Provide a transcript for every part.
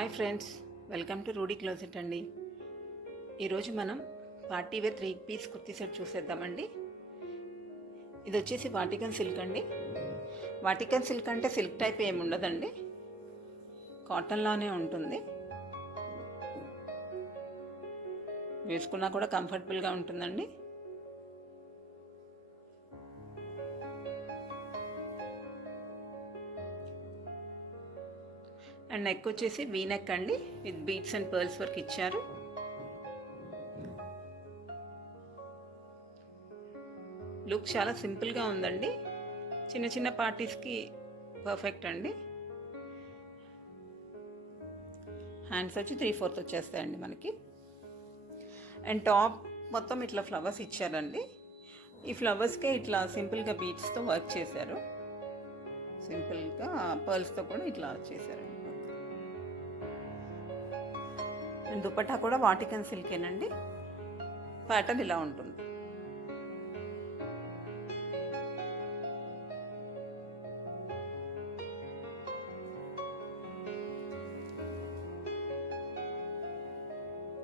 Hi friends, welcome to Rudy closet అండి. ఈరోజు మనం party wear 3 piece kurti set చూసేద్దామండి. ఇది వచ్చేసి వాటికన్ సిల్క్ అండి. వాటికన్ సిల్క్ అంటే సిల్క్ టైప్ ఏమి ఉండదండి, కాటన్లానే ఉంటుంది. వేసుకున్నా కూడా కంఫర్టబుల్గా ఉంటుందండి. అండ్ నెక్ వచ్చేసి వీ నెక్ అండి, with beads and pearls work ఇచ్చారు. లుక్ చాలా సింపుల్గా ఉందండి, చిన్న చిన్న పార్టీస్కి పర్ఫెక్ట్ అండి. హ్యాండ్స్ వచ్చి 3/4 వచ్చేస్తాయండి మనకి. అండ్ టాప్ మొత్తం ఇట్లా ఫ్లవర్స్ ఇచ్చారండి. ఈ ఫ్లవర్స్కే ఇట్లా సింపుల్గా బీడ్స్తో వర్క్ చేశారు. సింపుల్గా పర్ల్స్తో కూడా ఇట్లా చేశారండి. అండ్ దుపట్టా కూడా వాటికన్ సిల్కేనండి. ప్యాటర్న్ ఇలా ఉంటుంది.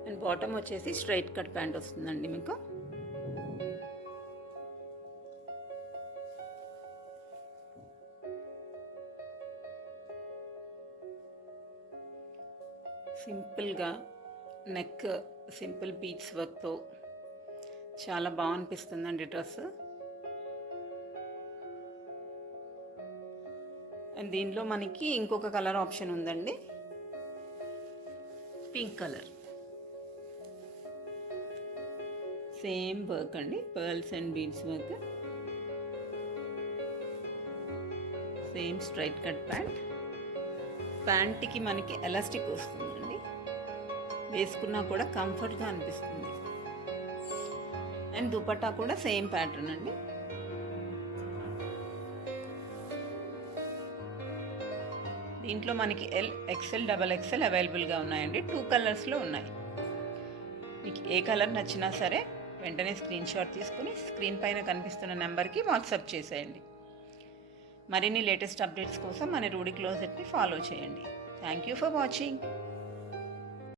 అండ్ బాటమ్ వచ్చేసి స్ట్రైట్ కట్ ప్యాంట్ వస్తుందండి మీకు. సింపుల్గా నెక్ సింపుల్ బీడ్స్ వర్క్తో చాలా బాగా అనిపిస్తుందండి డ్రెస్. అండ్ దీనిలో మనకి ఇంకొక కలర్ ఆప్షన్ ఉందండి, పింక్ కలర్. సేమ్ వర్క్ అండి, pearls and beads work. Same straight cut pant. ప్యాంట్కి మనకి ఎలాస్టిక్ వస్తుందండి, వేసుకున్నా కూడా కంఫర్ట్గా అనిపిస్తుంది. అండ్ దుపట్టా కూడా సేమ్ ప్యాటర్న్ అండి. దీంట్లో మనకి ఎల్, ఎక్సెల్, XXL అవైలబుల్గా ఉన్నాయండి. 2 కలర్స్లో ఉన్నాయి. మీకు ఏ కలర్ నచ్చినా సరే వెంటనే స్క్రీన్ షాట్ తీసుకుని స్క్రీన్ పైన కనిపిస్తున్న నెంబర్కి వాట్సాప్ చేసేయండి. మరిన్ని లేటెస్ట్ అప్డేట్స్ కోసం మన రూడీ క్లోజెట్ని ఫాలో చేయండి. Thank you for watching.